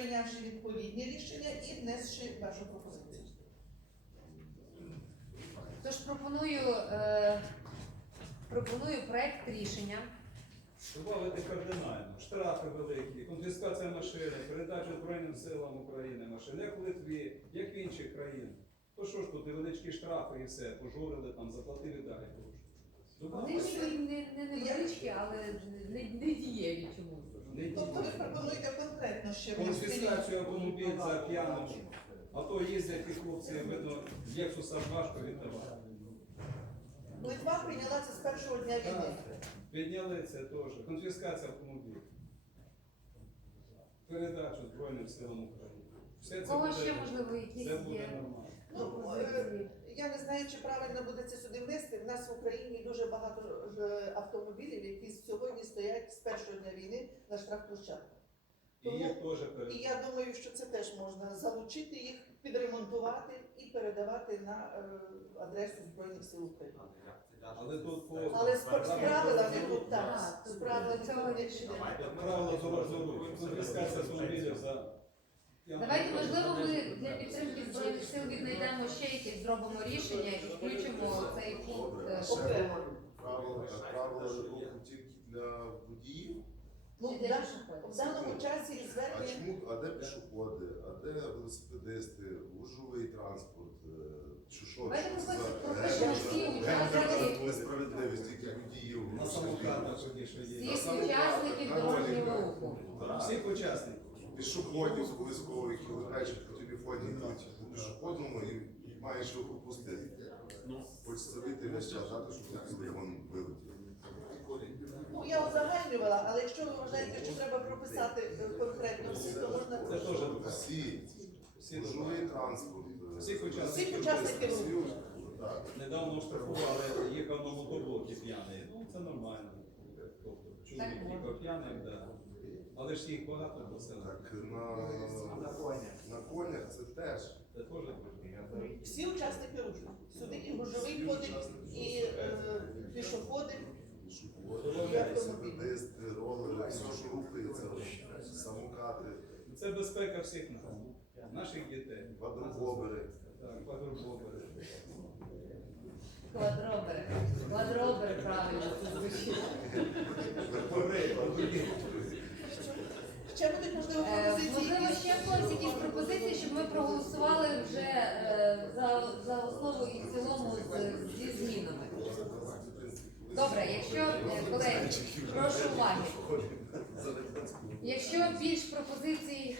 прийнявши відповідні рішення і внесши вашу пропозицію. Тож пропоную, е, пропоную проект рішення. Добавити кардинально. Штрафи великі, конфіскація машини, передача Збройним силам України машин, як в Литві, як в інших країнах. То що ж тут невеличкі штрафи і все, пожурили там, заплатили далі гроші. Вони ніби не, не невеличкі, але не, не дієві чомусь. Не Тобто ви діє. пропонуєте конкретно ще Конфіскацію автомобіль за п'яного. А то їздять і хлопці, видно, Лексуса важко віддавати. Литва прийняла це з першого дня війни. Підняли це теж. Конфіскація автомобілів. Передачу Збройним силам України. Все це Кого буде, ще можливо якісь це буде є нормально. Ну, пропозиції? Я не знаю, чи правильно буде це сюди внести. В нас в Україні дуже багато е, автомобілів, які сьогодні стоять з першого дня війни на штрафплощадках. І їх теж І я думаю, що це теж можна залучити їх, підремонтувати і передавати на е, адресу Збройних сил України. Але тут по Але з правилами тут так. З правилами цього не рішення. як дорожнього. Конфіскація автомобілів за Давайте, можливо, ми для підтримки збройних сил віднайдемо ще якесь зробимо рішення і включимо цей пункт. е, Ще Окремо. правила, правила руху тільки для водіїв. Ну, в в даному часі А звернення чому, а де пішоходи, а де велосипедисти, гужовий транспорт? е, Чи що? Давайте що це просто за пропишемо гендерна- всі гендерна учасники. несправедливість тільки водіїв. на самокатах що є. Всіх учасників дорожнього руху. Всіх учасників. Пішоходів обов'язково, які лежачі по телефоні йдуть по пішохідному і маєш його пропустити. Хочеться вийти весь час, знати, що ти телефон вилетів. Ну, я узагальнювала, але якщо ви вважаєте, що треба прописати е, конкретно всі, то можна Це теж Всі, всі гужовий транспорт. е, Всіх учасників. всіх учасників руху. Так. Недавно штрафували, їхав на мотоблокі п'яний. Ну це нормально. Тобто чоловік Так, їхав да. Але ж їх багато до села. Так на, на конях це теж. Це теж всі учасники руху. Сюди і гужовий ходить, і е, пішоходи. Пішоходи, ролери, все, що рухається, самокати, це безпека всіх нас, наших дітей. квадрофобери. Так, квадрофобери. Квадробери. Квадробери, правильно, це звучить. Ще будуть можливо Е, пропозиції. Можливо, ще хтось якісь пропозиції, щоб ми проголосували вже е, за, за основу і в цілому з, зі змінами. Добре, якщо, колеги, прошу уваги. Якщо більш пропозицій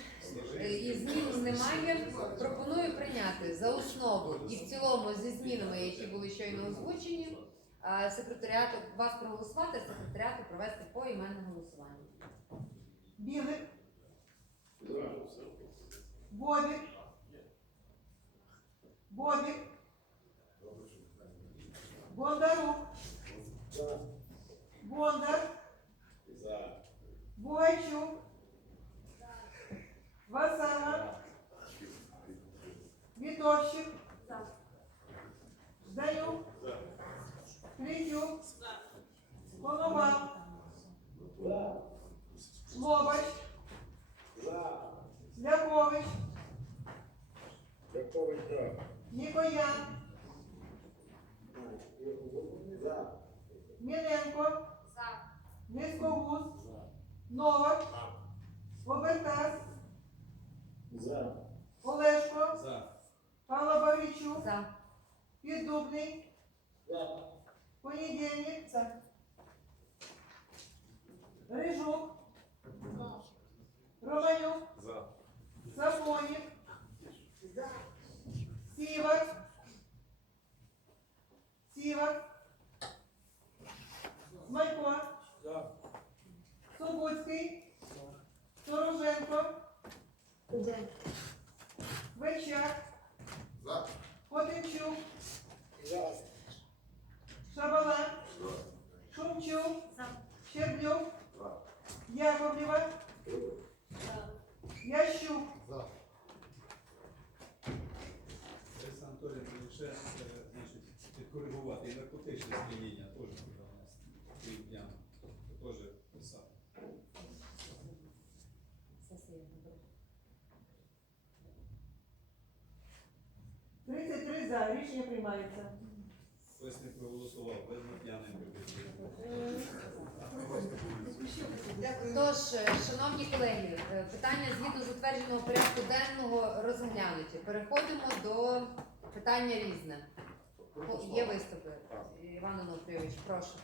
е, і змін немає, пропоную прийняти за основу і в цілому зі змінами, які були щойно озвучені, секретаріату вас проголосувати, секретаріату провести поіменне голосування. Білик. Бобік. Бобік. Бондарук. Бондар. Бугайчук. Піддубний. Понедільник. Рижук. Романюк. За. Сафонів. Сівак. Сівак. Смалько. Суботський. Стороженко. За. Рішення приймається. Хтось не проголосував, видно п'яний прибіг. Дякую. Тож, е, шановні колеги, е, питання згідно затвердженого порядку денного розглянуті. Переходимо до питання різне. Є виступи. Іван Онуфрійович, прошу.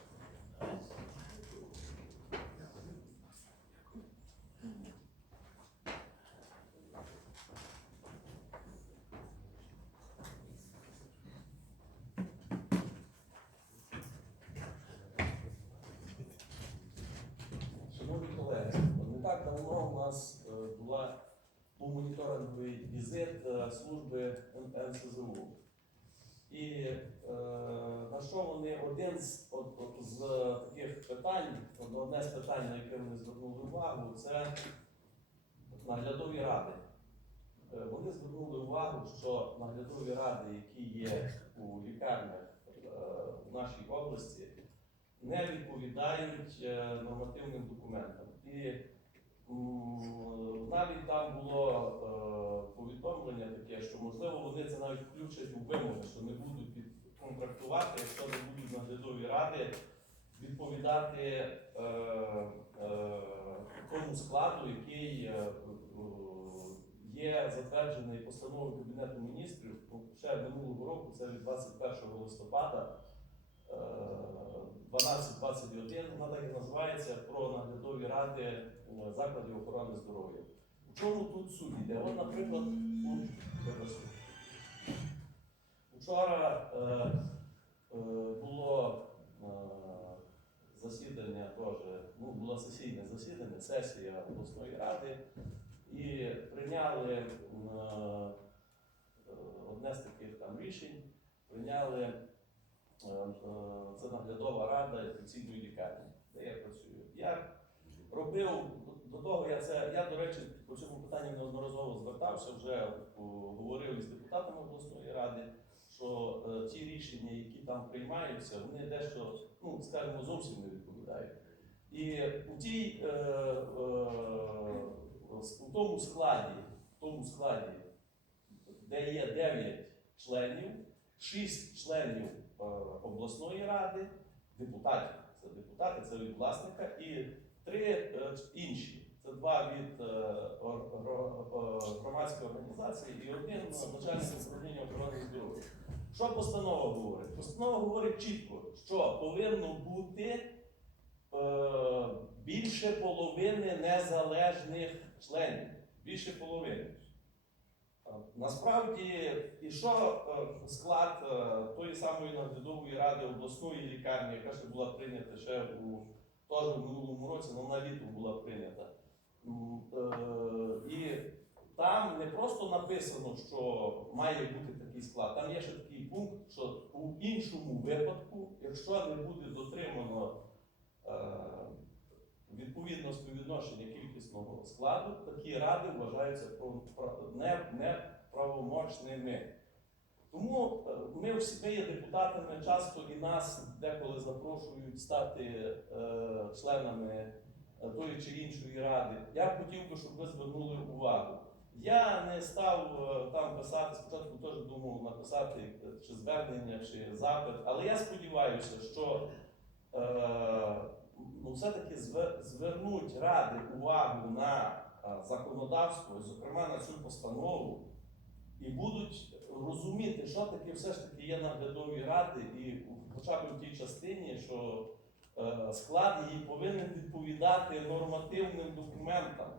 Шановні колеги, не так давно у нас е, була був моніторинговий візит е, служби НСЗУ. І е, на що вони один з, от- от з таких питань, одне з питань, на яке вони звернули увагу, це наглядові ради. Е, Вони звернули увагу, що наглядові ради, які є у лікарнях е, в нашій області, не відповідають е, нормативним документам. І навіть там було е, повідомлення таке, що можливо вони це навіть включать у вимоги, що не будуть під- контрактувати, якщо не будуть наглядові ради відповідати е, е, тому складу, який е, е, є затверджений постановою Кабінету міністрів ще минулого року, це від 21 листопада. Е, 1221, вона так і називається про наглядові ради е, закладів охорони здоров'я. У чому тут суть йде? От, наприклад, у- вчора е, е, було е, засідання теж, ну, було сесійне засідання, сесія обласної ради, і прийняли е, е, одне з таких там рішень, прийняли е, е, це наглядова рада інфекційної лікарні, де я працюю. Я робив до- того, я це я, до речі, по цьому питанню неодноразово звертався, вже говорив із депутатами обласної ради, що е, ті рішення, які там приймаються, вони дещо, ну скажімо, зовсім не відповідають. І у тій е, е, у тому складі, в тому складі, де є 9 членів, 6 членів е, обласної ради, депутатів, це депутати, це від власника, і три е, інші. Це два від е, е, громадської організації і один начальник управління охорони здоров'я. Що постанова говорить? Постанова говорить чітко, що повинно бути е, більше половини незалежних членів. Більше половини. Насправді, і що е, склад е, тої самої наглядової ради обласної лікарні, яка ще була прийнята ще у теж в минулому році, але вона літом була прийнята. Е, І там не просто написано, що має бути такий склад, там є ще такий пункт, що у іншому випадку, якщо не буде дотримано відповідного співвідношення кількісного складу, такі ради вважаються прав- прав- не, неправомочними. Тому е, ми всі ми є депутатами, часто і нас деколи запрошують стати е, членами е, тої чи іншої ради. Я хотів би, щоб ви звернули увагу. Я не став е, там писати, спочатку теж думав написати чи звернення, чи запит, але я сподіваюся, що е, ну, все-таки звернуть ради увагу на законодавство, зокрема на цю постанову, і будуть розуміти, що таке все ж таки є наглядові ради, і хоча б в тій частині, що е, склад її повинен відповідати нормативним документам,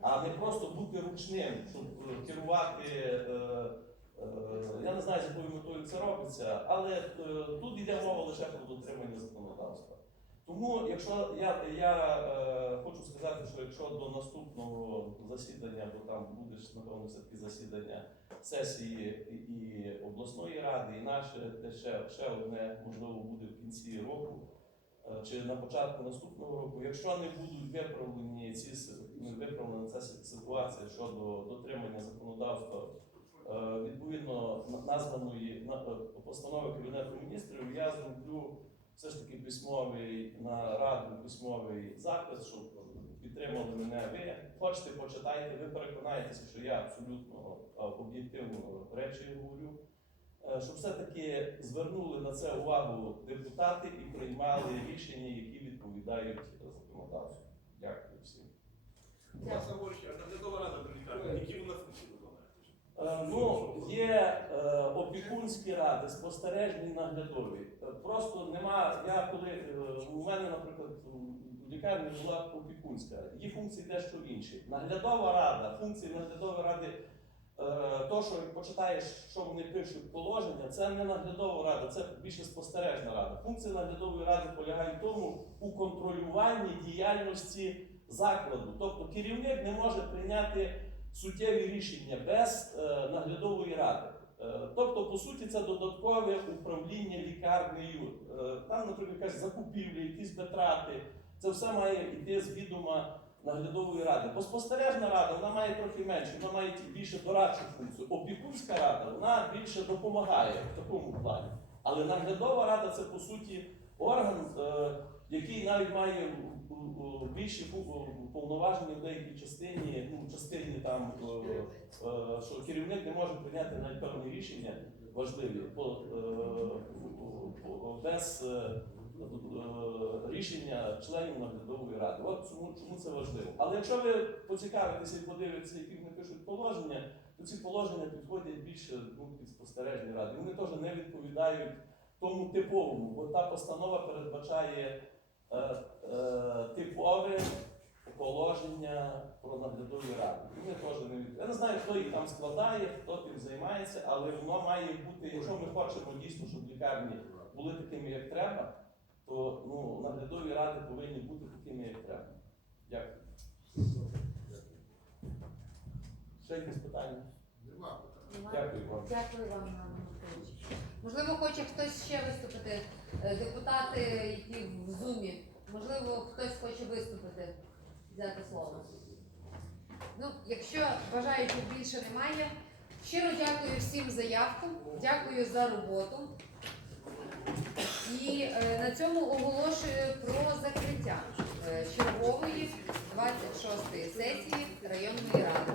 а не просто бути ручним, щоб е, керувати. е, я не знаю, з якою метою це робиться, але тут йде мова лише про дотримання законодавства. Тому, якщо я, я е, хочу сказати, що якщо до наступного засідання, бо там буде ж, напевно, все-таки засідання сесії і, і обласної ради, і наше де ще, ще одне можливо буде в кінці року е, чи на початку наступного року, якщо не будуть виправлені ці виправлена ця ситуація щодо дотримання законодавства. е, Відповідно на- названої на- постанови Кабінету міністрів, я зроблю все ж таки письмовий на раду письмовий запис, щоб підтримали мене. Ви хочете, почитайте, ви переконаєтеся, що я абсолютно е, об'єктивно речі говорю. е, щоб все-таки звернули на це увагу депутати і приймали рішення, які відповідають законодавству. Дякую всім. Вас Ну, є е, опікунські ради, спостережні наглядові. Е, Просто нема. Я коли е, у мене, наприклад, в лікарні була опікунська, її функції дещо інші. Наглядова рада, функції наглядової ради, е, то, що почитаєш, що вони пишуть положення, це не наглядова рада, це більше спостережна рада. Функція наглядової ради полягає в тому у контролюванні діяльності закладу. Тобто керівник не може прийняти суттєві рішення без е, наглядової ради. Е, тобто, по суті, це додаткове управління лікарнею. Е, там, наприклад, якась закупівля, якісь витрати. Це все має йти з відома наглядової ради. Бо спостережна рада вона має трохи менше, вона має більше дорадчу функцію. Опікунська рада вона більше допомагає в такому плані. Але наглядова рада це по суті орган, е, який навіть має у- у більші повноваження в деякій частині, ну частині там, е, е, що керівник не може прийняти навіть певні рішення важливі е, без е, е, рішення членів наглядової ради. От чому, чому це важливо. Але якщо ви поцікавитеся і подивитеся, які вони пишуть положення, то ці положення підходять більше ну, під спостережні ради. Вони теж не відповідають тому типовому, бо та постанова передбачає е, е, типове положення про наглядові ради. Вони теж не від... Я не знаю, хто їх там складає, хто тим займається, але воно має бути, якщо ми хочемо дійсно, щоб лікарні були такими, як треба, то ну, наглядові ради повинні бути такими, як треба. Дякую. Ще якісь питання? Дякую вам. Дякую вам, Анатолійович. Можливо, ще виступити. Е, Депутати, які в зумі, можливо, хтось хоче виступити, взяти слово. Ну, якщо бажаючих більше немає, щиро дякую всім за дякую за роботу. І е, на цьому оголошую про закриття е, чергової 26-ї сесії районної ради.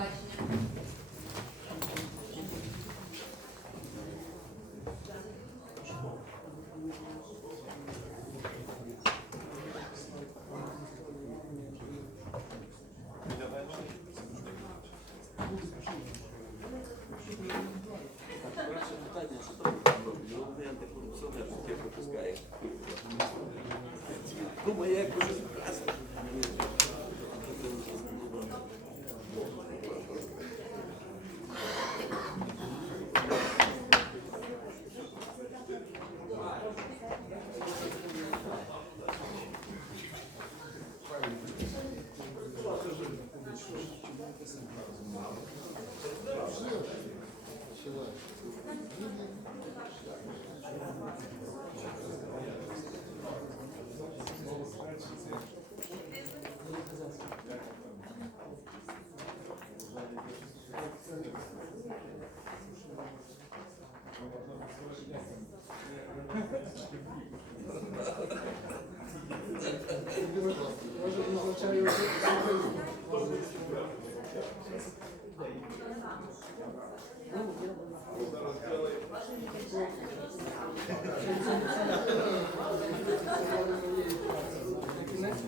побачення. Кінець